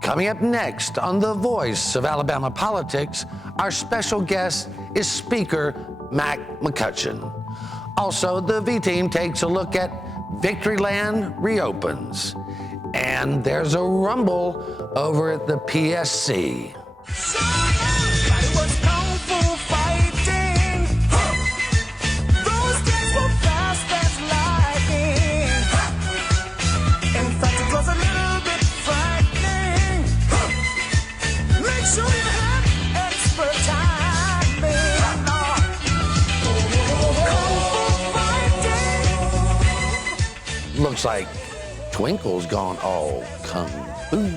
Coming up next on The Voice of Alabama Politics, our special guest is Speaker Mac McCutcheon. Also, the V-Team takes a look at Victoryland reopens. And there's a rumble over at the PSC. Looks like Twinkle's gone all kung fu.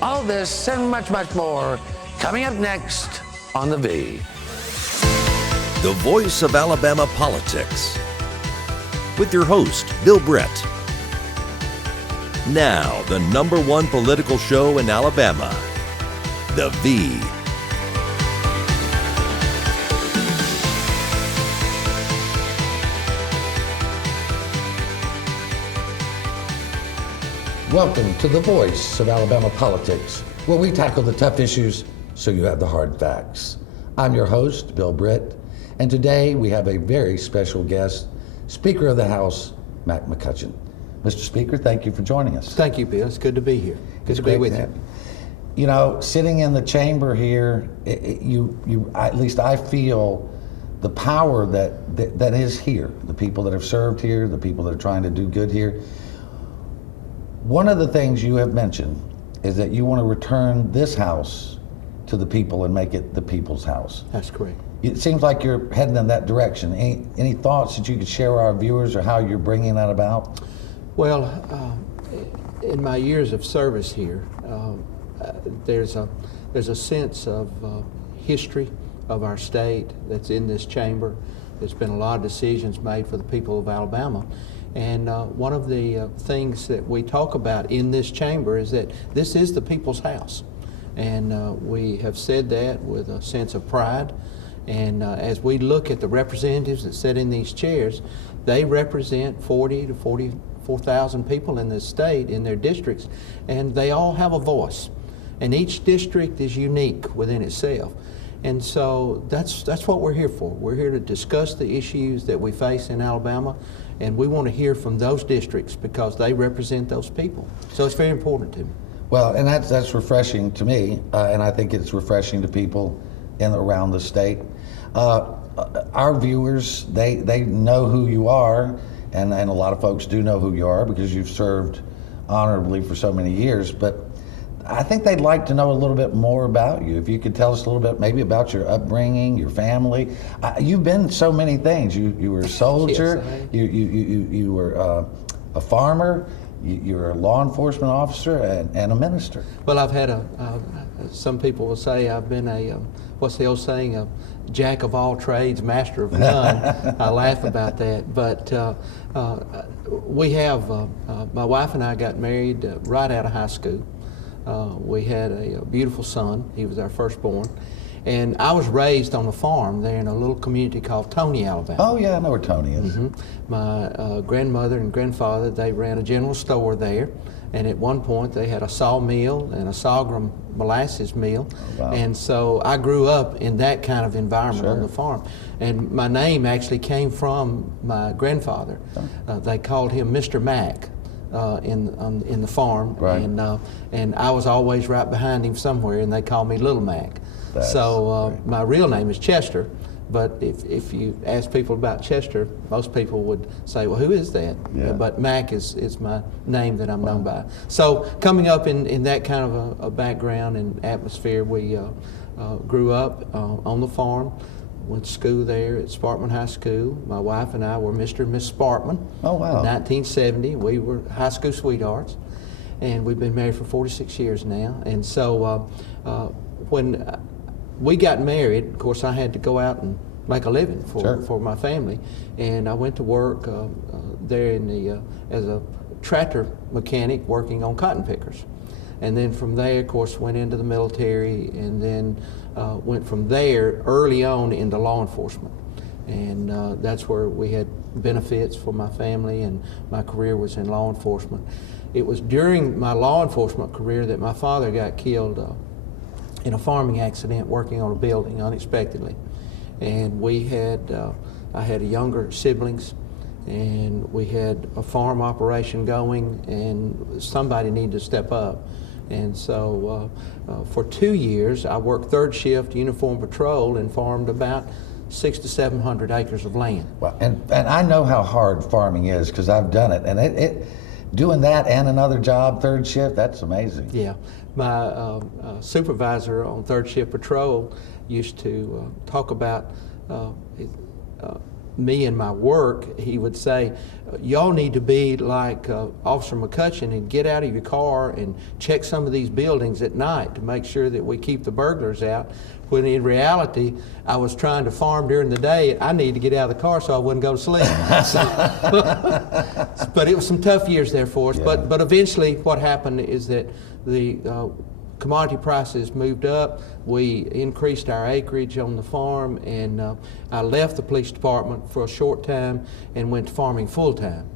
All this and much, much more coming up next on The V. The Voice of Alabama Politics with your host, Bill Britt. Now, the #1 political show in Alabama, The V. Welcome to The Voice of Alabama Politics, where we tackle the tough issues so you have the hard facts. I'm your host, Bill Britt, and today we have a very special guest, Speaker of the House, Mac McCutcheon. Mr. Speaker, thank you for joining us. Thank you, Bill. It's good to be here. Good to be with you. You know, sitting in the chamber here, at least I feel the power that is here, the people that have served here, the people that are trying to do good here. One of the things you have mentioned is that you want to return this house to the people and make it the people's house. That's correct. It seems like you're heading in that direction. Any thoughts that you could share with our viewers or how you're bringing that about? Well, in my years of service here, there's a sense of history of our state that's in this chamber. There's been a lot of decisions made for the people of Alabama. And one of the things that we talk about in this chamber is that this is the people's house. And we have said that with a sense of pride. And as we look at the representatives that sit in these chairs, they represent 40 to 44,000 people in this state, in their districts, and they all have a voice. And each district is unique within itself. And so that's what we're here for. We're here to discuss the issues that we face in Alabama, and we want to hear from those districts because they represent those people. So it's very important to me. Well, and that's refreshing to me, and I think it's refreshing to people in around the state. Our viewers, they know who you are, and a lot of folks do know who you are because you've served honorably for so many years, but I think they'd like to know a little bit more about you. If you could tell us a little bit maybe about your upbringing, your family. You've been so many things. You were a soldier, yes, you were a farmer, you're a law enforcement officer, and a minister. Well, I've had some people will say I've been what's the old saying, a jack of all trades, master of none. I laugh about that. But we have, my wife and I got married right out of high school. We had a beautiful son. He was our firstborn. And I was raised on a farm there in a little community called Tony, Alabama. Oh, yeah, I know where Tony is. Mm-hmm. My grandmother and grandfather, they ran a general store there. And at one point, they had a sawmill and a sorghum molasses mill. Oh, wow. And so I grew up in that kind of environment on the farm. And my name actually came from my grandfather. They called him Mr. Mac. In the farm, right. And I was always right behind him somewhere, and they called me Little Mac. So my real name is Chester, but if you ask people about Chester, most people would say, well, who is that? Yeah. But Mac is my name that I'm known by. So coming up in that kind of a background and atmosphere, we grew up on the farm. Went to school there at Sparkman High School. My wife and I were Mr. and Miss Sparkman. Oh, wow. In 1970, we were high school sweethearts, and we've been married for 46 years now. And so when we got married, of course, I had to go out and make a living for my family. And I went to work there as a tractor mechanic working on cotton pickers. And then from there, of course, went into the military, and then went from there early on into law enforcement. And that's where we had benefits for my family, and my career was in law enforcement. It was during my law enforcement career that my father got killed in a farming accident working on a building unexpectedly. And we had, I had younger siblings, and we had a farm operation going, and somebody needed to step up. And so for 2 years, I worked third shift uniform patrol and farmed about 600 to 700 acres of land. Well, and I know how hard farming is because I've done it, and it doing that and another job, third shift, that's amazing. Yeah, my supervisor on third shift patrol used to talk about me and my work. He would say, y'all need to be like Officer McCutcheon and get out of your car and check some of these buildings at night to make sure that we keep the burglars out. When in reality, I was trying to farm during the day. I needed to get out of the car so I wouldn't go to sleep. But it was some tough years there for us. Yeah. But eventually what happened is that the commodity prices moved up. We increased our acreage on the farm, and I left the police department for a short time and went to farming full time.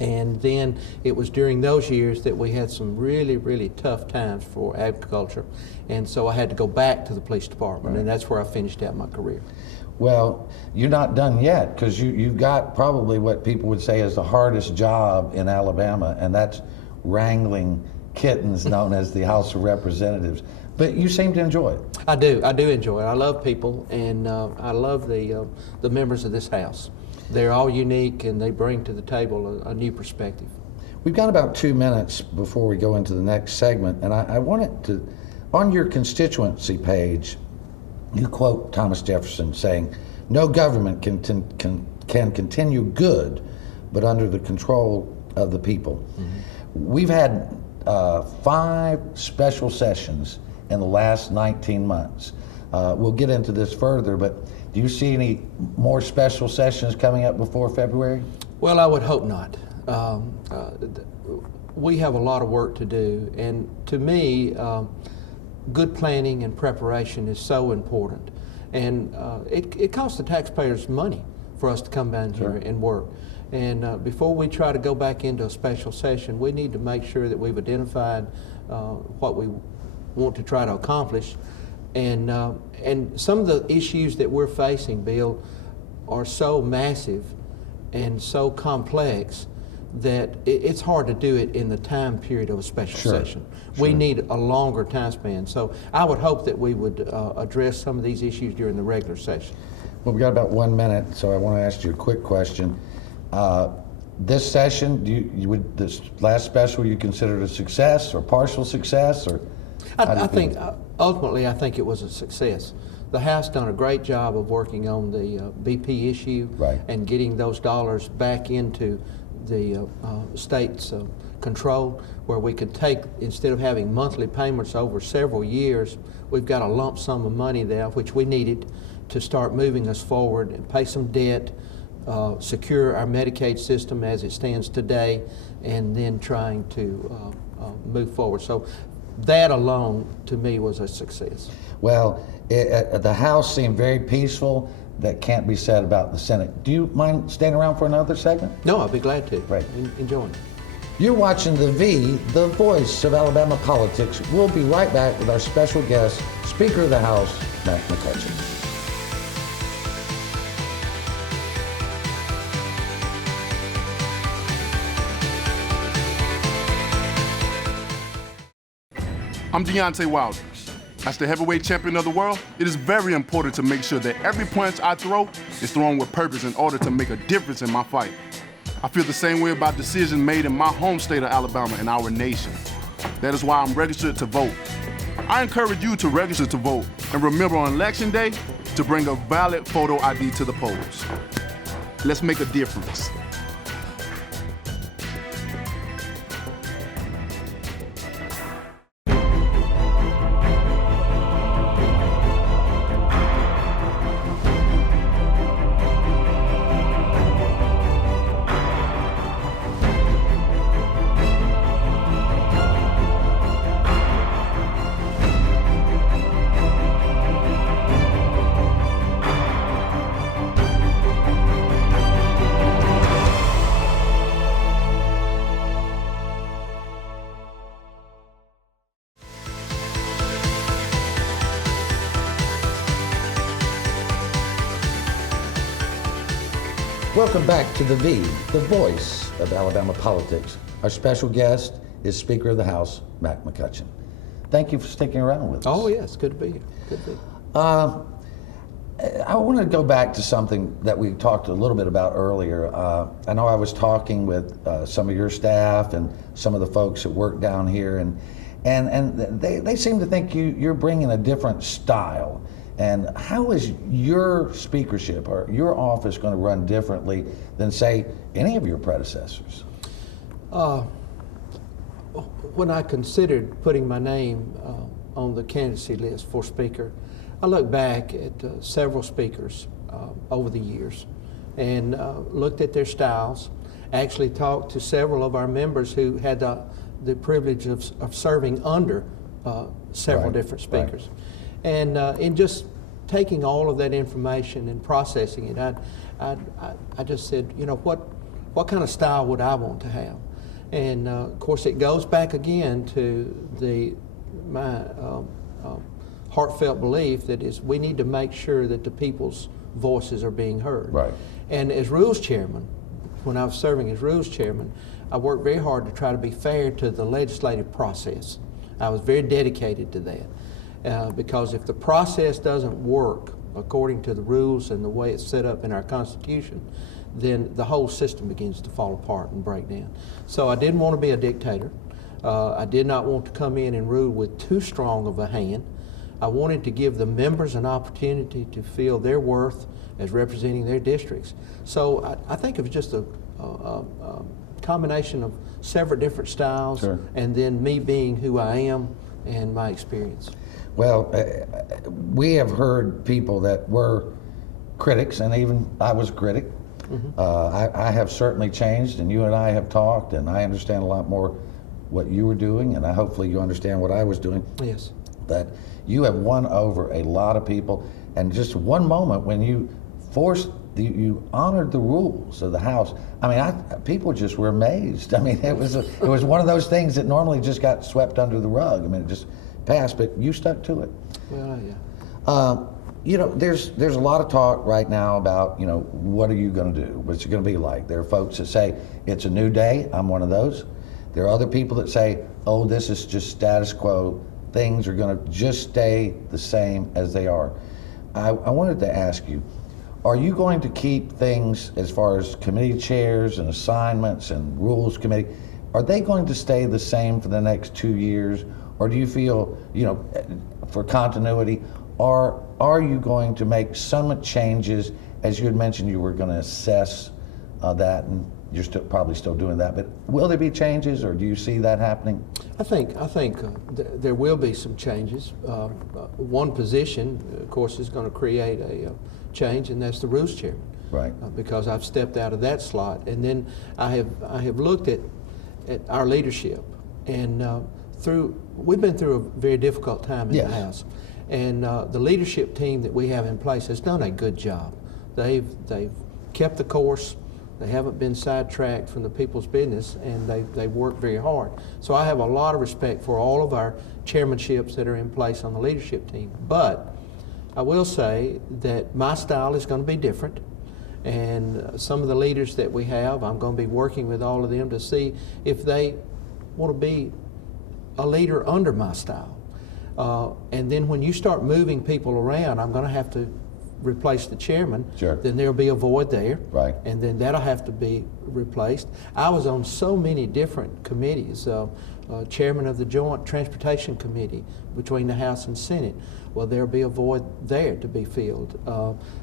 And then it was during those years that we had some really, really tough times for agriculture. And so I had to go back to the police department, and that's where I finished out my career. Well, you're not done yet, because you've got probably what people would say is the hardest job in Alabama, and that's wrangling kittens known as the House of Representatives. But you seem to enjoy it. I do enjoy it. I love people, and I love the members of this House. They're all unique, and they bring to the table a new perspective. We've got about 2 minutes before we go into the next segment, and I wanted to, on your constituency page, you quote Thomas Jefferson saying, "No government can continue good, but under the control of the people." Mm-hmm. We've had 5 special sessions in the last 19 months. We'll get into this further, but do you see any more special sessions coming up before February? Well, I would hope not. We have a lot of work to do, and to me, good planning and preparation is so important. And it costs the taxpayers money for us to come down here and work. And before we try to go back into a special session, we need to make sure that we've identified what we want to try to accomplish. And some of the issues that we're facing, Bill, are so massive and so complex that it's hard to do it in the time period of a special session. We need a longer time span. So I would hope that we would address some of these issues during the regular session. Well, we've got about 1 minute, so I want to ask you a quick question. This session, would this last special you consider it a success or partial success, or? I think ultimately I think it was a success. The House done a great job of working on the BP issue and getting those dollars back into the state's control, where we could take, instead of having monthly payments over several years, we've got a lump sum of money there which we needed to start moving us forward and pay some debt, secure our Medicaid system as it stands today, and then trying to move forward. So that alone, to me, was a success. Well, the House seemed very peaceful. That can't be said about the Senate. Do you mind staying around for another segment? No, I'd be glad to. Right. Enjoying it. You're watching the voice of Alabama politics. We'll be right back with our special guest, Speaker of the House, Mac McCutcheon. I'm Deontay Wilder. As the heavyweight champion of the world, it is very important to make sure that every punch I throw is thrown with purpose in order to make a difference in my fight. I feel the same way about decisions made in my home state of Alabama and our nation. That is why I'm registered to vote. I encourage you to register to vote, and remember on Election Day to bring a valid photo ID to the polls. Let's make a difference. Welcome back to the voice of Alabama politics. Our special guest is Speaker of the House, Mac McCutcheon. Thank you for sticking around with us. Oh, yes, good to be here. Good to be here. I want to go back to something that we talked a little bit about earlier. I know I was talking with some of your staff and some of the folks that work down here, and they seem to think you're bringing a different style. And how is your speakership or your office going to run differently than, say, any of your predecessors? When I considered putting my name on the candidacy list for Speaker, I looked back at several speakers over the years and looked at their styles, actually talked to several of our members who had the privilege of serving under several different speakers. Right. And in just taking all of that information and processing it, I just said, you know, what kind of style would I want to have? And of course, it goes back again to my heartfelt belief that is we need to make sure that the people's voices are being heard. Right. And as Rules Chairman, when I was serving as Rules Chairman, I worked very hard to try to be fair to the legislative process. I was very dedicated to that because if the process doesn't work according to the rules and the way it's set up in our Constitution, then the whole system begins to fall apart and break down. So I didn't want to be a dictator. I did not want to come in and rule with too strong of a hand. I wanted to give the members an opportunity to feel their worth as representing their districts. So I think it was just a combination of several different styles, sure, and then me being who I am and my experience. Well, we have heard people that were critics, and even I was a critic. Mm-hmm. I have certainly changed, and you and I have talked, and I understand a lot more what you were doing, and hopefully you understand what I was doing. Yes. That you have won over a lot of people, and just one moment when you you honored the rules of the House. I mean, people just were amazed. I mean, it was one of those things that normally just got swept under the rug. I mean, it just passed, but you stuck to it. Well, yeah. You know, there's a lot of talk right now about, you know, what are you going to do? What's it going to be like? There are folks that say it's a new day. I'm one of those. There are other people that say, oh, this is just status quo. Things are going to just stay the same as they are. I wanted to ask you, are you going to keep things as far as committee chairs and assignments and rules committee, are they going to stay the same for the next 2 years? Or do you feel, you know, for continuity, or are you going to make some changes? As you had mentioned, you were going to assess that, and you're probably still doing that, but will there be changes, or do you see that happening? I think there will be some changes. One position, of course, is going to create a change, and that's the Rules Chairman. Right. Because I've stepped out of that slot, and then I have looked at our leadership, and we've been through a very difficult time in the House, and the leadership team that we have in place has done a good job. They've kept the course. They haven't been sidetracked from the people's business, and they work very hard. So I have a lot of respect for all of our chairmanships that are in place on the leadership team. But I will say that my style is going to be different, and some of the leaders that we have, I'm going to be working with all of them to see if they want to be a leader under my style. And then when you start moving people around, I'm going to have to replace the chairman. Sure. Then there'll be a void there. Right. And then that'll have to be replaced. I was on so many different committees, chairman of the Joint Transportation Committee between the House and Senate. Well, there'll be a void there to be filled.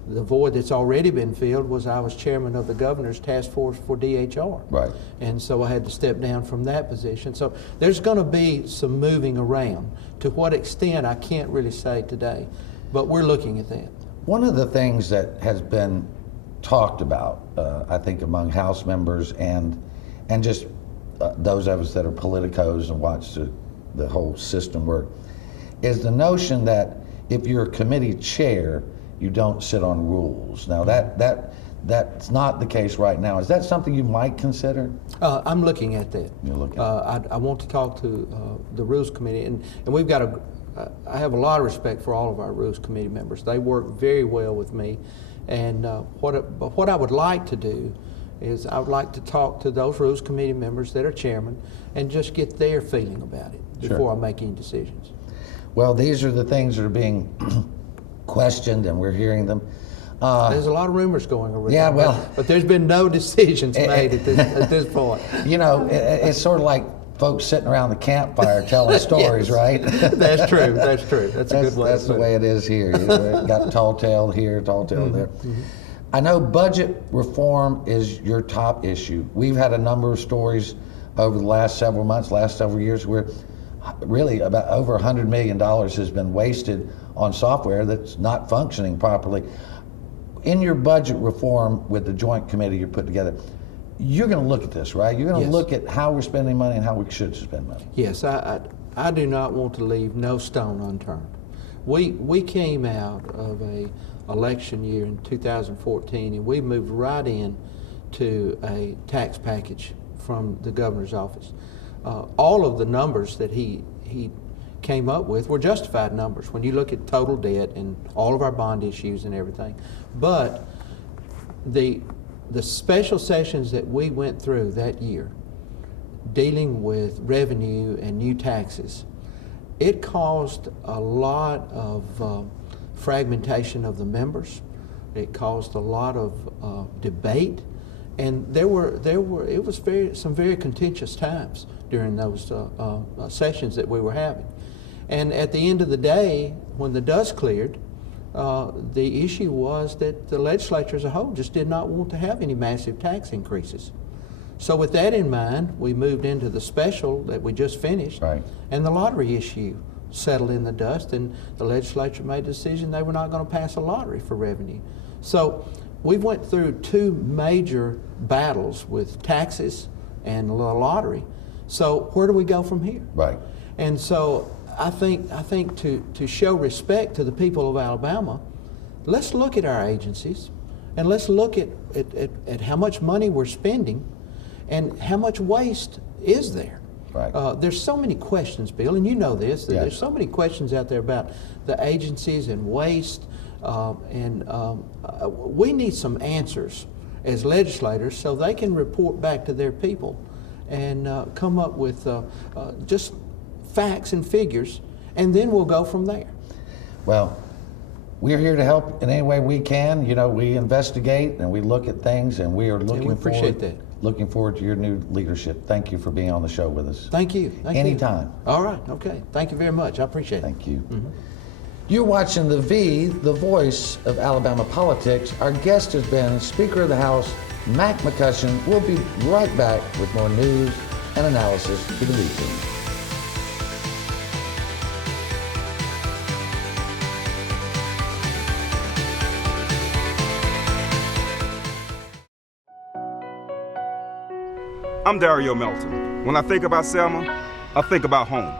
The void that's already been filled was I was chairman of the Governor's Task Force for DHR. Right. And so I had to step down from that position. So there's going to be some moving around. To what extent, I can't really say today, but we're looking at that. One of the things that has been talked about, I think, among House members and just those of us that are politicos and watch the whole system work, is the notion that if you're a committee chair, you don't sit on rules. Now that's not the case right now. Is that something you might consider? I'm looking at that. You're looking. I want to talk to the Rules Committee, and we've got I have a lot of respect for all of our Rules Committee members. They work very well with me, And what I would like to do is I would like to talk to those Rules Committee members that are chairman and just get their feeling about it before I make any decisions. Well, these are the things that are being questioned, and we're hearing them. There's a lot of rumors going around. Yeah, well, but there's been no decisions made at this point. You know, it's sort of like folks sitting around the campfire telling stories, right? That's true. That's true. That's a good way. That's the way it is here. You got tall tale here, tall tale there. Mm-hmm. I know budget reform is your top issue. We've had a number of stories over the last several months, last several years, where really about over $100 million has been wasted on software that's not functioning properly. In your budget reform with the joint committee you put together, you're going to look at this, right? You're going to look at how we're spending money and how we should spend money. Yes, I do not want to leave no stone unturned. We came out of a election year in 2014, and we moved right in to a tax package from the governor's office. All of the numbers that he came up with were justified numbers when you look at total debt and all of our bond issues and everything. But the special sessions that we went through that year, dealing with revenue and new taxes, it caused a lot of fragmentation of the members. It caused a lot of debate, and it was some very contentious times during those sessions that we were having. And at the end of the day, when the dust cleared, the issue was that the legislature as a whole just did not want to have any massive tax increases. So with that in mind, we moved into the special that we just finished, right, and the lottery issue settled in the dust, and the legislature made a decision they were not going to pass a lottery for revenue. So we went through two major battles with taxes and the lottery. So where do we go from here? Right. And so I think to show respect to the people of Alabama, let's look at our agencies and let's look at how much money we're spending and how much waste is there. Right. There's so many questions, Bill, and you know this, that there's so many questions out there about the agencies and waste, we need some answers as legislators so they can report back to their people and come up with just facts and figures, and then we'll go from there. Well, we're here to help in any way we can. You know, we investigate and we look at things, and we are looking forward to your new leadership. Thank you for being on the show with us. Thank you. Anytime. All right. Okay. Thank you very much. I appreciate it. Thank you. Mm-hmm. You're watching The V, the voice of Alabama politics. Our guest has been Speaker of the House, Mac McCutcheon. We'll be right back with more news and analysis to the V team. I'm Dario Melton. When I think about Selma, I think about home.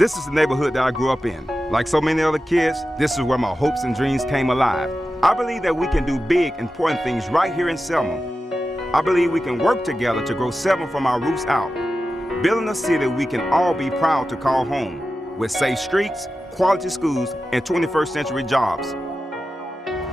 This is the neighborhood that I grew up in. Like so many other kids, this is where my hopes and dreams came alive. I believe that we can do big, important things right here in Selma. I believe we can work together to grow Selma from our roots out, building a city we can all be proud to call home, with safe streets, quality schools, and 21st century jobs.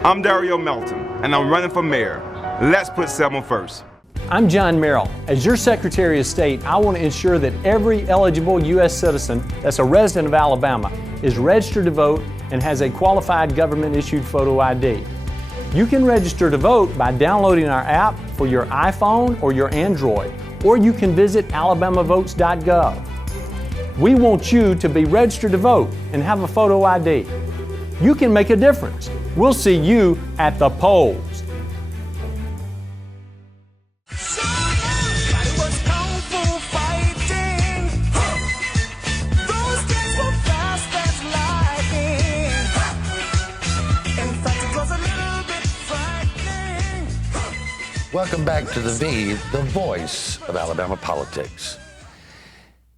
I'm Dario Melton, and I'm running for mayor. Let's put Selma first. I'm John Merrill. As your Secretary of State, I want to ensure that every eligible U.S. citizen that's a resident of Alabama is registered to vote and has a qualified government-issued photo ID. You can register to vote by downloading our app for your iPhone or your Android, or you can visit alabamavotes.gov. We want you to be registered to vote and have a photo ID. You can make a difference. We'll see you at the polls. Welcome back to The V, the voice of Alabama politics.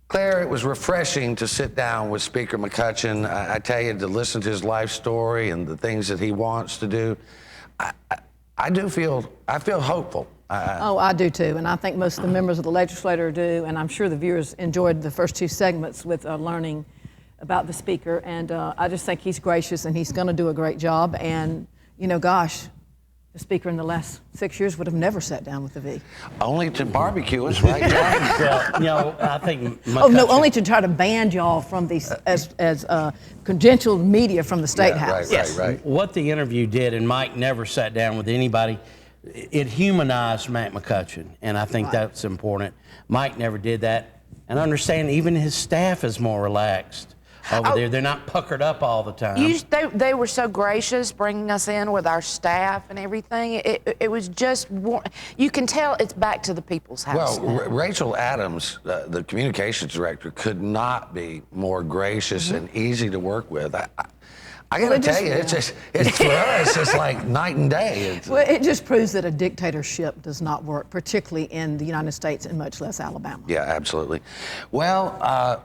Claire, it was refreshing to sit down with Speaker McCutcheon. I tell you, to listen to his life story and the things that he wants to do. I feel hopeful. I do too, and I think most of the members of the legislature do, and I'm sure the viewers enjoyed the first two segments with learning about the speaker, and I just think he's gracious and he's going to do a great job, and you know, gosh, the speaker in the last 6 years would have never sat down with the V. Only to barbecue us, right, John? Well, I think Oh, no, McCutcheon- only to try to ban y'all from these as credentialed media from the State House. Right. What the interview did, and Mike never sat down with anybody, it humanized Mac McCutcheon, and I think that's important. Mike never did that. And I understand even his staff is more relaxed over there. They're not puckered up all the time. They were so gracious bringing us in with our staff and everything. It was just, you can tell it's back to the people's house. Well, Rachel Adams, the communications director, could not be more gracious and easy to work with. I got to tell you, it's for us, it's like night and day. Well, it just proves that a dictatorship does not work, particularly in the United States and much less Alabama. Yeah, absolutely. Well,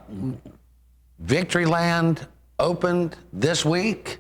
Victoryland opened this week.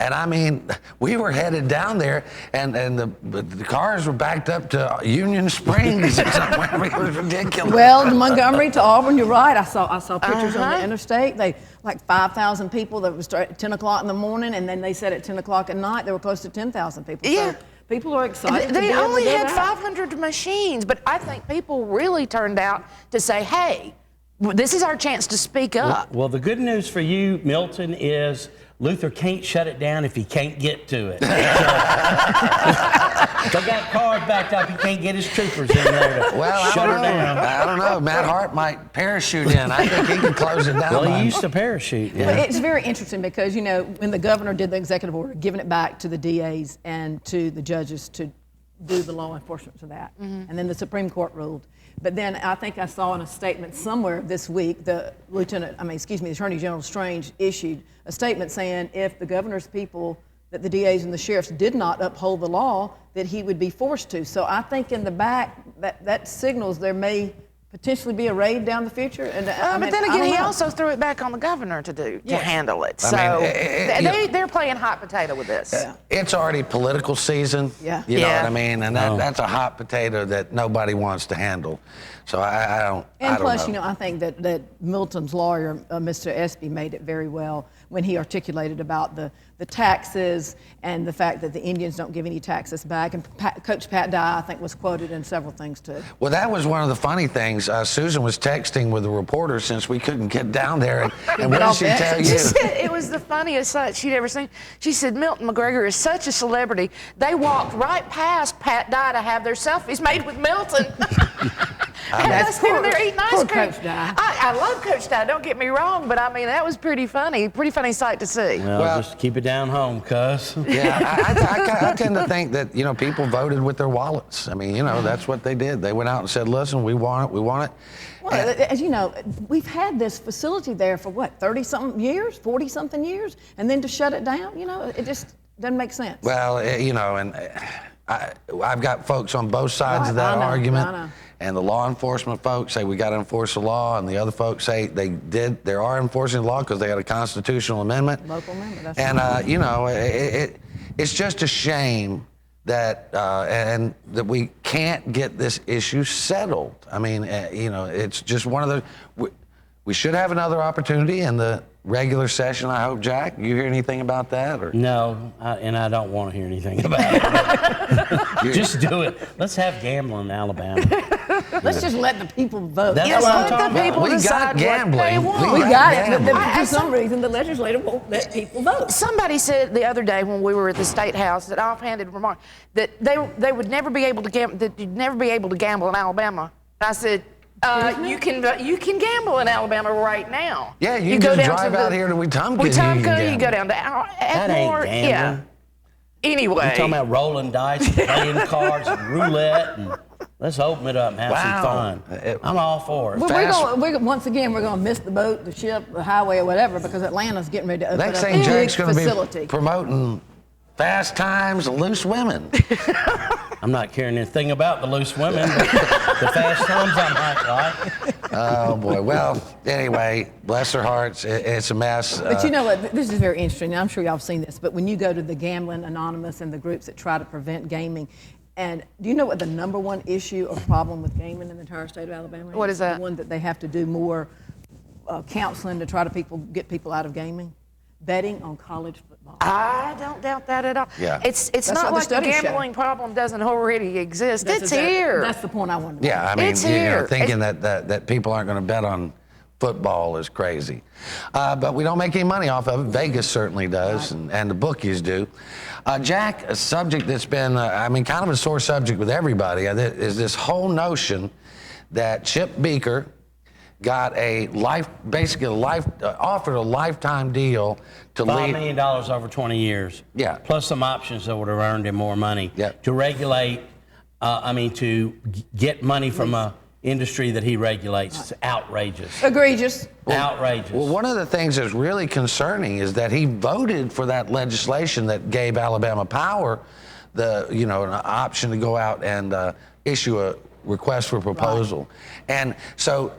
And I mean, we were headed down there, and the cars were backed up to Union Springs or somewhere. I mean, it was ridiculous. Well, Montgomery to Auburn, you're right. I saw pictures on the interstate. They like 5,000 people. That was at 10 o'clock in the morning, and then they said at 10 o'clock at night there were close to 10,000 people. Yeah. So people are excited. They to only be able to had go back. 500 machines, but I think people really turned out to say, hey, this is our chance to speak up. Well, the good news for you, Milton, is Luther can't shut it down if he can't get to it. They got cars backed up. He can't get his troopers in there to shut her down. I don't know. Matt Hart might parachute in. I think he can close it down. Well, he used to parachute. Well, it's very interesting because, you know, when the governor did the executive order, giving it back to the DAs and to the judges to do the law enforcement for that. And then the Supreme Court ruled. But then I think I saw in a statement somewhere this week, the Attorney General Strange issued a statement saying if the governor's people, that the DAs and the sheriffs did not uphold the law, that he would be forced to. So I think in the back, that signals there may potentially be a raid down the future. And But then again, he also threw it back on the governor to handle it. So they're playing hot potato with this. It's already political season. Yeah. You know what I mean? And that's a hot potato that nobody wants to handle. So I don't And plus, know. you know, I think that Milton's lawyer, Mr. Espy, made it very well when he articulated about the taxes and the fact that the Indians don't give any taxes back. And Coach Pat Dye, I think, was quoted in several things, too. Well, that was one of the funny things. Susan was texting with the reporter since we couldn't get down there. And what did she tell you? She said it was the funniest sight she'd ever seen. She said Milton McGregor is such a celebrity. They walked right past Pat Dye to have their selfies made with Milton. And That's they were there eating ice poor cream. Coach Dye. I love Coach Dye, don't get me wrong, but I mean, that was pretty funny sight to see. Well, just keep it down home, cuz. Yeah, I tend to think that, you know, people voted with their wallets. I mean, you know, that's what they did. They went out and said, listen, we want it, we want it. Well, as you know, we've had this facility there for what, 30-something years, 40-something years? And then to shut it down, you know, it just doesn't make sense. Well, you know, and I've got folks on both sides of that argument. I know. And the law enforcement folks say we got to enforce the law, and the other folks say they are enforcing the law because they had a constitutional amendment. Local amendment, that's and right. you know, it's just a shame that and that we can't get this issue settled. I mean, you know, it's just one of the. We should have another opportunity in the regular session, I hope, Jack. You hear anything about that? Or? No, and I don't want to hear anything about it. Just do it. Let's have gambling in Alabama. Let's just let the people vote. That's Yes, what I'm let talking the about. people We got decide gambling. what they want. We got it, but gambling. for some reason the legislature won't let people vote. Somebody said the other day when we were at the State House, that offhanded remark, that they would never be able to gamble, that you'd never be able to gamble in Alabama. And I said, you can gamble in Alabama right now. Yeah, you go just down drive to out the here to Wetumpka. Wetumpka, you go down to That ain't Atmore. gambling. Yeah. Anyway. You're talking about rolling dice, and playing cards, and roulette, and let's open it up and have some fun. I'm all for it. Well, once again, we're going to miss the boat, the ship, the highway, or whatever, because Atlanta's getting ready to open Next up a thing, big Jack's going to facility. be promoting fast times and loose women. I'm not caring anything about the loose women, but the fast times I might like. Oh, boy. Well, anyway, bless their hearts. It's a mess. But you know what? This is very interesting. I'm sure y'all have seen this. But when you go to the Gambling Anonymous and the groups that try to prevent gaming, and do you know what the number one issue or problem with gaming in the entire state of Alabama is? What is that? The one that they have to do more counseling to try to get people out of gaming. betting on college football. I don't doubt that at all. Yeah. It's That's not what the like the studies show. gambling problem doesn't already exist. That's It's exactly- here. That's the point I wanted to make. Yeah, I mean, It's you know, here. thinking that people aren't going to bet on football is crazy. But we don't make any money off of it. Vegas certainly does, and the bookies do. Jack, a subject that's been, kind of a sore subject with everybody is this whole notion that Chip Beaker got offered a lifetime deal to $5 lead. million over 20 years. Yeah. Plus some options that would have earned him more money. Yeah. To regulate, get money from a industry that he regulates. It's outrageous. Egregious. Outrageous. Well, one of the things that's really concerning is that he voted for that legislation that gave Alabama Power an option to go out and issue a request for proposal. And so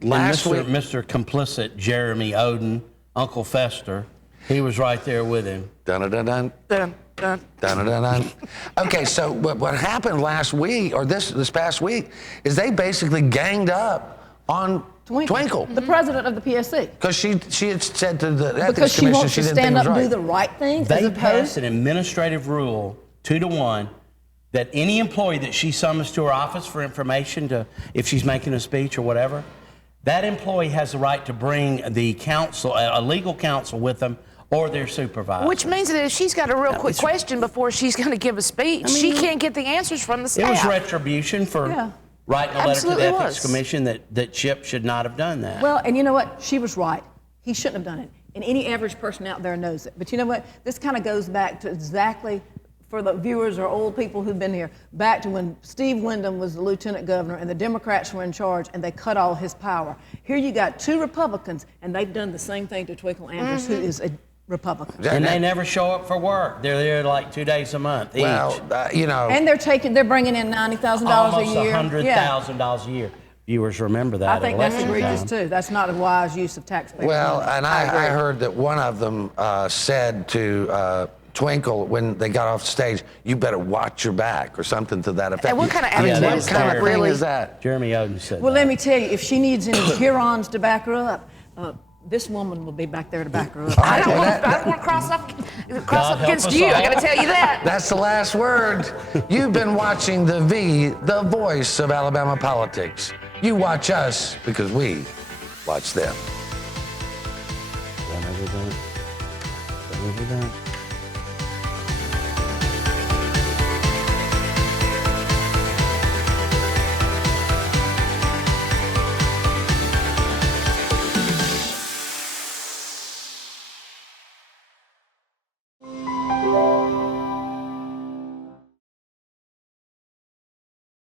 last week, Mr. Complicit Jeremy Oden, Uncle Fester, he was right there with him. dun-dun-dun-dun. Dun, dun. Dun-dun-dun-dun. Okay, so what happened last week, or this past week, is they basically ganged up on Twinkle. The president of the PSC. Because she had said to the Because Ethics she Commission wants she to didn't think stand it up was and do right. the right thing. as They opposed- passed an administrative rule 2-1 that any employee that she summons to her office for information if she's making a speech or whatever, that employee has the right to bring the counsel, a legal counsel with them, or their supervisor. Which means that if she's got a real quick question before she's going to give a speech, she can't get the answers from the It staff. was retribution for writing a letter Absolutely to the Ethics was. Commission that Chip should not have done that. Well, and you know what? She was right. He shouldn't have done it. And any average person out there knows it. But you know what? This kind of goes back to exactly, for the viewers or old people who've been here, back to when Steve Wyndham was the lieutenant governor and the Democrats were in charge and they cut all his power. Here you got 2 Republicans and they've done the same thing to Twinkle Andrews, who is a Republican. And they never show up for work. They're there like 2 days a month each. Well, And they're bringing in $90,000 a year. Almost $100,000 a year. Viewers remember that. I think at that's election egregious time. too. That's not a wise use of taxpayer Well, money. and I heard that one of them said to Twinkle when they got off stage, "You better watch your back," or something to that effect. And what kind of I mean, attitude what is kind that, of thing really? is that? Jeremy Oden said Well, that. let me tell you, if she needs any Hurons to back her up, this woman will be back there to back her up. I don't want to cross up help against us you. all. I got to tell you that. That's the last word. You've been watching the voice of Alabama politics. You watch us because we watch them. Done.